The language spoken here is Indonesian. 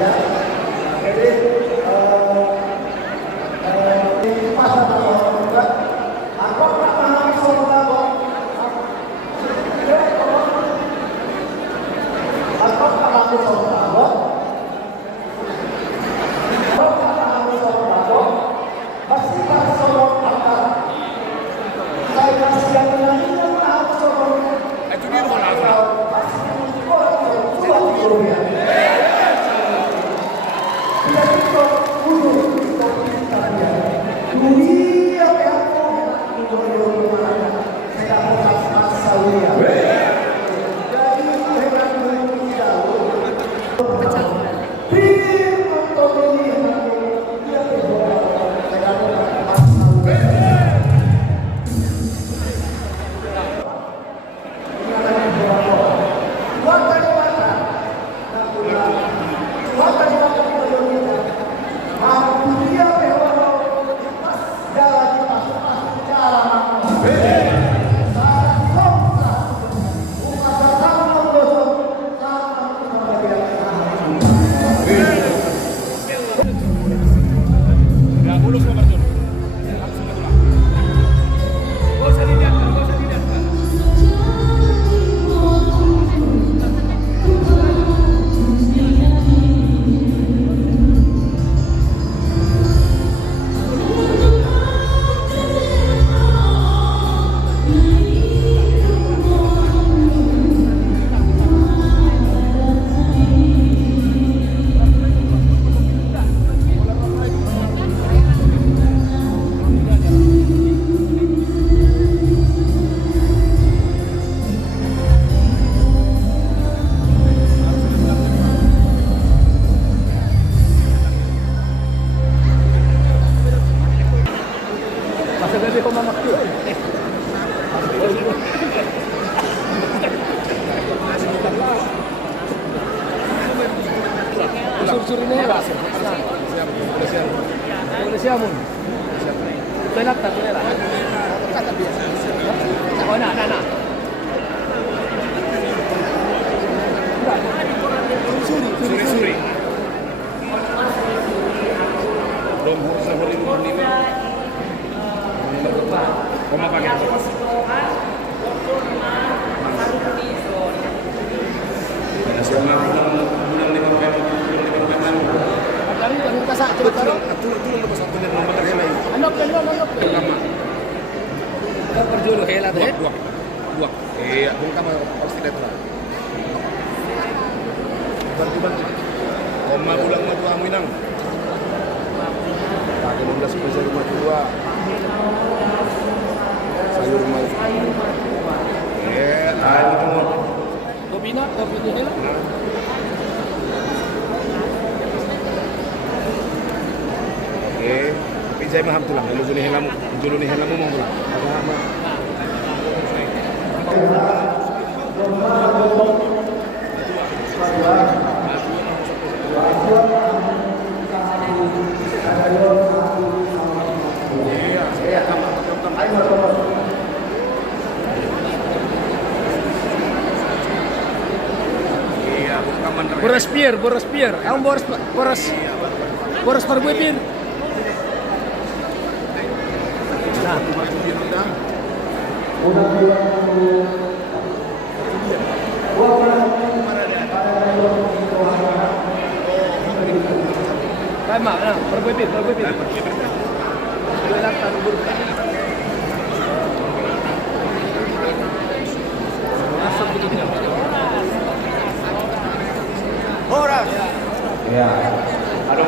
ya. Jadi di pasar juga aku pernah soal aku pernah soal pasti soal apa saya kasih yang soal itu dia malah siamo. Benata, benata. Kata biasa. Oh, nah. Suri. Belum bisa beli lima. Koma pakai. Nasional bulan 5 Kami kami kasak coba taruh. Turun lepas satu dan nomor terhela. Anak. Pertama. Kita berjulu hela deh. Dua. Kung kama harus tidak telah. Bantu. Koma ulang madu aminang. Pakai 16 peser rumah dua. Sayur rumah. Ayo tunggu. Kopi hela. Pijay maham tulang, julu ni helamu mau tulang. Boros pier. Ang boros perbuipin. Tama, perbuipin. Horas. Ya. Ada